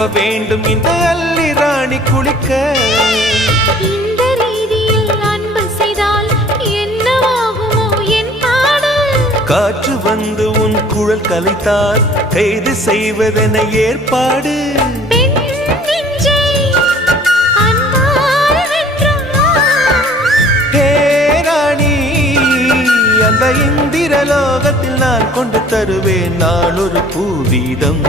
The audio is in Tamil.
குளிக்க வேண்டும் இந்த அல்லி ராணி குளிக்க. இந்த ரீதியில் அன்பு செய்தால் என்னவாகுமோ என் பாடு. காற்று வந்து உன் குழல் கலைத்தால் கைது செய்வதென ஏற்பாடு. அந்த இந்திரலோகத்தில் நான் கொண்டு தருவேன் நாளொரு பூவீதம்.